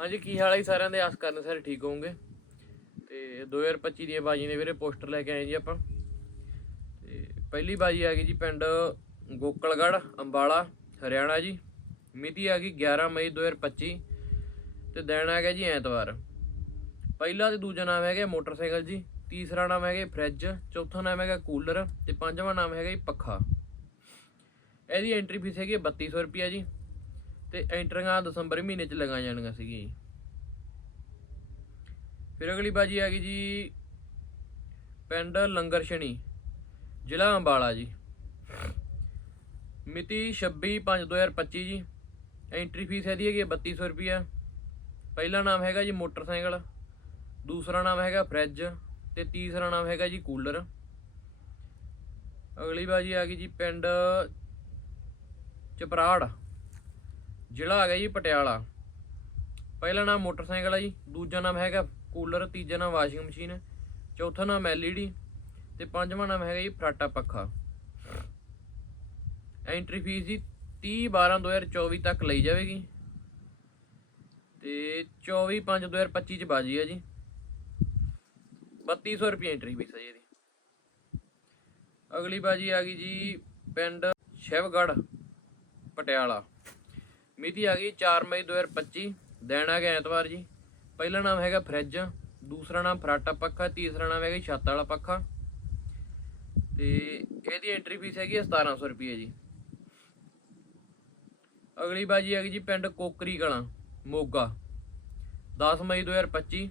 ਹਾਂਜੀ, ਕੀ ਹਾਲ ਹੈ ਜੀ ਸਾਰਿਆਂ ਦੇ? ਆਸ ਕਰਨ ਸਾਰੇ ਠੀਕ ਹੋਵੋਗੇ? ਤੇ 2025 ਦੀਆਂ ਬਾਜੀ ਨੇ ਵੀਰੇ, ਪੋਸਟਰ ਲੈ ਕੇ ਆਏ ਜੀ ਆਪਾਂ। ਤੇ ਪਹਿਲੀ ਬਾਜੀ ਆ ਗਈ ਜੀ ਪਿੰਡ ਗੋਕਲਗੜ ਅੰਬਾਲਾ, ਹਰਿਆਣਾ ਜੀ। ਮਿਤੀ ਆ ਗਈ 11 ਮਈ 2025 ਤੇ ਦਿਨ ਆ ਗਿਆ ਜੀ ਐਤਵਾਰ। ਪਹਿਲਾ ਤੇ ਦੂਜਾ ਨਾਮ ਹੈਗਾ ਮੋਟਰਸਾਈਕਲ ਜੀ, ਤੀਸਰਾ ਨਾਮ ਹੈਗਾ ਫ੍ਰਿਜ, ਚੌਥਾ ਨਾਮ ਹੈਗਾ ਕੂਲਰ ਤੇ ਪੰਜਵਾਂ ਨਾਮ ਹੈਗਾ ਜੀ ਪੱਖਾ। ਇਹਦੀ ਐਂਟਰੀ ਫੀਸ ਹੈਗੀ ਹੈ 3200 ਰੁਪਿਆ ਜੀ। ਤੇ ਐਂਟਰੀਆਂ ਦਸੰਬਰ ਮਹੀਨੇ ਚ ਲਗਾ ਜਾਣੀਆਂ ਸੀਗੀਆਂ ਜੀ। ਫਿਰ ਅਗਲੀ ਬਾਜੀ ਆ ਗਈ ਜੀ ਪਿੰਡ ਲੰਗਰਸ਼ਣੀ ਜ਼ਿਲ੍ਹਾ ਅੰਬਾਲਾ ਜੀ। ਮਿਤੀ 26/5/2025 ਜੀ, ਐਂਟਰੀ ਫੀਸ ਇਹਦੀ ਹੈਗੀ ਹੈ 3200 ਰੁਪਿਆ ਪਹਿਲਾ ਨਾਮ ਹੈਗਾ ਜੀ ਮੋਟਰਸਾਈਕਲ, ਦੂਸਰਾ ਨਾਮ ਹੈਗਾ ਫ੍ਰਿਜ ਤੇ ਤੀਸਰਾ ਨਾਮ ਹੈਗਾ ਜੀ ਕੂਲਰ। ਅਗਲੀ ਬਾਜੀ ਆ ਗਈ ਜੀ ਪਿੰਡ ਚਪਰਾੜ। ਜ਼ਿਲ੍ਹਾ ਆ ਗਿਆ ਜੀ ਪਟਿਆਲਾ। ਪਹਿਲਾ ਨਾਮ ਮੋਟਰਸਾਈਕਲ ਆ ਜੀ, ਦੂਜਾ ਨਾਮ ਹੈਗਾ ਕੂਲਰ, ਤੀਜਾ ਨਾਮ ਵਾਸ਼ਿੰਗ ਮਸ਼ੀਨ, ਚੌਥਾ ਨਾਮ ਐਲਈਡੀ ਤੇ ਪੰਜਵਾਂ ਨਾਮ ਹੈਗਾ ਜੀ ਫਰਾਟਾ ਪੱਖਾ। ਐਂਟਰੀ ਫੀਸ ਜੀ 30 12 2024 ਤੱਕ ਲਈ ਜਾਵੇਗੀ। ਤੇ 24 5 2025 ਚ ਬਾਜੀ ਆ ਜੀ। 3200 ਰੁਪਏ ਐਂਟਰੀ ਫੀਸ ਹੈ ਜੀ ਇਹਦੀ। ਅਗਲੀ ਬਾਜੀ ਆ ਗਈ ਜੀ ਪਿੰਡ ਸ਼ਿਵਗੜ ਪਟਿਆਲਾ। ਮਿਤੀ ਆ ਗਈ 4 ਮਈ 2025 ਦਿਨ ਆ ਗਿਆ ਐਤਵਾਰ ਜੀ। ਪਹਿਲਾ ਨਾਮ ਹੈਗਾ ਫ੍ਰਿਜ, ਦੂਸਰਾ ਨਾਮ ਫਰਾਟਾ ਪੱਖਾ, ਤੀਸਰਾ ਨਾਮ ਹੈਗਾ ਛੱਤ ਵਾਲਾ ਪੱਖਾ। ਤੇ ਇਹਦੀ ਐਂਟਰੀ ਫੀਸ ਹੈਗੀ ਹੈ 1700 ਰੁਪਏ ਜੀ। ਅਗਲੀ ਬਾਜੀ ਹੈਗੀ ਜੀ ਪਿੰਡ ਕੋਕਰੀ ਕਲਾਂ, ਮੋਗਾ। 10 ਮਈ 2025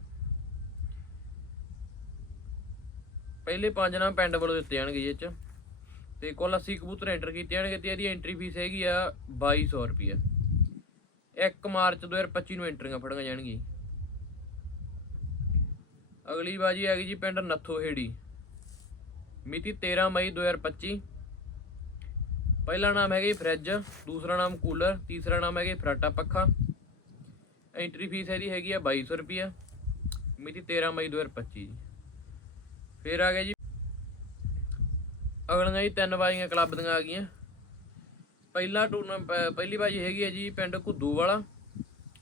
ਪਹਿਲੇ ਪੰਜ ਨਾਮ ਪਿੰਡ ਵੱਲੋਂ ਦਿੱਤੇ ਜਾਣਗੇ ਜੀ ਇਹ ਚ। ਤੇ ਕੁੱਲ 80 ਕਬੂਤਰ ਐਂਟਰ ਕੀਤੇ ਜਾਣਗੇ ਤੇ ਇਹਦੀ ਐਂਟਰੀ ਫੀਸ ਹੈਗੀ ਆ 2200 ਰੁਪਏ 1 ਮਾਰਚ 2025 ਨੂੰ ਐਂਟਰੀਆਂ ਫੜੀਆਂ ਜਾਣਗੀਆਂ ਅਗਲੀ ਬਾਜੀ ਹੈਗੀ ਜੀ ਪਿੰਡ ਨੱਥੋਹੇੜੀ ਮਿਤੀ 13 ਮਈ 2025 ਪਹਿਲਾ ਨਾਮ ਹੈਗਾ ਜੀ ਫ੍ਰਿਜ, ਦੂਸਰਾ ਨਾਮ ਕੂਲਰ, ਤੀਸਰਾ ਨਾਮ ਹੈਗਾ ਫਰਾਟਾ ਪੱਖਾ। ਐਂਟਰੀ ਫੀਸ ਇਹਦੀ ਹੈਗੀ ਆ 2200 ਰੁਪਏ ਮਿਤੀ 13 ਮਈ 2025 ਜੀ। ਫਿਰ ਆ ਗਿਆ ਜੀ। ਅਗਲੀਆਂ ਜੀ ਤਿੰਨ ਬਾਜੀਆਂ ਕਲੱਬ ਦੀਆਂ ਆ ਗਈਆਂ। ਪਹਿਲਾ ਟੂਰਨਾਮੈਂਟ ਪਹਿਲੀ ਬਾਜੀ ਹੈਗੀ ਹੈ ਜੀ ਪਿੰਡ ਘੁੱਦੂ ਵਾਲਾ,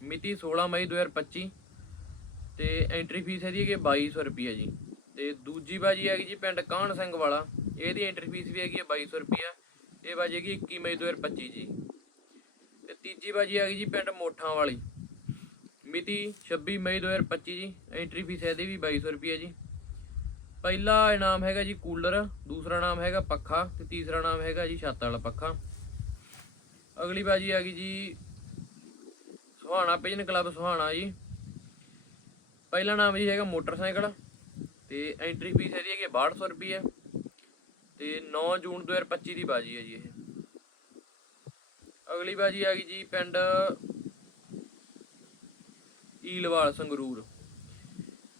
ਮਿਤੀ 16 ਮਈ 2025 ਤੇ ਐਂਟਰੀ ਫੀਸ ਹੈਗੀ ਹੈ 2200 ਰੁਪਏ ਜੀ। ਤੇ ਦੂਜੀ ਬਾਜੀ ਹੈਗੀ ਜੀ ਪਿੰਡ ਕਾਹਨ ਸਿੰਘ ਵਾਲਾ, ਇਹਦੀ ਐਂਟਰੀ ਫੀਸ ਵੀ ਹੈਗੀ ਹੈ 2200 ਰੁਪਏ ਇਹ ਬਾਜੀ ਹੈਗੀ 21 ਮਈ 2025 ਜੀ। ਤੇ ਤੀਜੀ ਬਾਜੀ ਹੈਗੀ ਜੀ ਪਿੰਡ ਮੋਠਾਂ ਵਾਲੀ, ਮਿਤੀ 26 ਮਈ 2025 ਜੀ। ਐਂਟਰੀ ਫੀਸ ਇਹਦੀ ਵੀ 2200 ਰੁਪਏ ਜੀ। ਪਹਿਲਾ ਇਨਾਮ ਹੈਗਾ ਜੀ ਕੂਲਰ, ਦੂਸਰਾ ਨਾਮ ਹੈਗਾ ਪੱਖਾ ਤੇ ਤੀਸਰਾ ਨਾਮ ਹੈਗਾ ਜੀ ਛੱਤ ਵਾਲਾ ਪੱਖਾ। ਅਗਲੀ ਬਾਜੀ ਆ ਗਈ ਜੀ ਸੁਹਾਣਾ ਪਿਜਨ ਕਲੱਬ ਸੁਹਾਣਾ ਜੀ। ਪਹਿਲਾ ਨਾਮ ਜੀ ਹੈਗਾ ਮੋਟਰਸਾਈਕਲ ਤੇ ਐਂਟਰੀ ਫੀਸ ਇਹਦੀ ਹੈਗੀ 6200 ਰੁਪਏ। ਤੇ 9 ਜੂਨ 2025 ਦੀ ਬਾਜੀ ਹੈ ਜੀ ਇਹ। ਅਗਲੀ ਬਾਜੀ ਆ ਗਈ ਜੀ ਪਿੰਡ ਈਲਵਾਲ ਸੰਗਰੂਰ।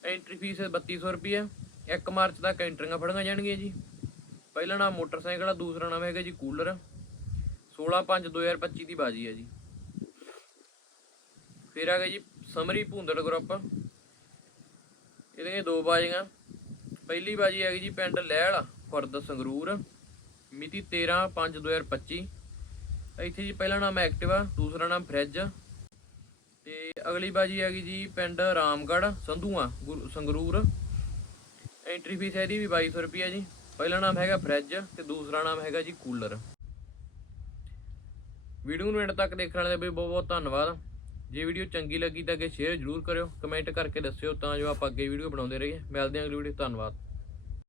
ਐਂਟਰੀ ਫੀਸ 3200 ਰੁਪਏ। 1 ਮਾਰਚ ਤੱਕ ਐਂਟਰੀਆਂ ਫੜੀਆਂ ਜਾਣਗੀਆਂ ਜੀ। ਪਹਿਲਾ ਨਾਮ ਮੋਟਰਸਾਈਕਲ ਆ, ਦੂਸਰਾ ਨਾਮ ਹੈਗਾ ਜੀ ਕੂਲਰ। 16/5/2025 ਦੀ ਬਾਜੀ ਹੈ ਜੀ। ਫਿਰ ਆ ਗਿਆ ਜੀ ਸਮਰੀ ਭੁੰਦੜ ਗਰੁੱਪ। ਇਹਦੇ ਦੋ ਬਾਜੀਆਂ। ਪਹਿਲੀ ਬਾਜੀ ਹੈਗੀ ਜੀ ਪਿੰਡ ਲਹਿਲ, ਖੁਰਦ, ਸੰਗਰੂਰ। ਮਿਤੀ 13/5/2025 ਇੱਥੇ ਜੀ ਪਹਿਲਾ ਨਾਮ ਐਕਟਿਵਾ, ਦੂਸਰਾ ਨਾਮ ਫ੍ਰਿਜ। ਤੇ ਅਗਲੀ ਬਾਜੀ ਹੈਗੀ ਜੀ ਪਿੰਡ ਰਾਮਗੜ੍ਹ, ਸੰਧੂਆ, ਗੁਰ- ਸੰਗਰੂਰ। ਐਂਟਰੀ ਫੀਸ ਇਹਦੀ ਵੀ 2200 ਰੁਪਏ ਜੀ। ਪਹਿਲਾ ਨਾਮ ਹੈਗਾ ਫ੍ਰਿਜ ਤੇ ਦੂਸਰਾ ਨਾਮ ਹੈਗਾ ਜੀ ਕੂਲਰ। ਵੀਡੀਓ ਨੂੰ ਐਂਡ ਤੱਕ ਦੇਖਣ ਵਾਲੇ ਦਾ ਵੀ ਬਹੁਤ ਬਹੁਤ ਧੰਨਵਾਦ। ਜੇ ਵੀਡੀਓ ਚੰਗੀ ਲੱਗੀ ਤਾਂ ਅੱਗੇ ਸ਼ੇਅਰ ਜ਼ਰੂਰ ਕਰਿਓ ਕਮੈਂਟ ਕਰਕੇ ਦੱਸਿਓ ਤਾਂ ਜੋ ਆਪਾਂ ਅੱਗੇ ਵੀਡੀਓ ਬਣਾਉਂਦੇ ਰਹੀਏ। ਮਿਲਦੇ ਹਾਂ ਅਗਲੀ ਵੀਡੀਓ ਧੰਨਵਾਦ।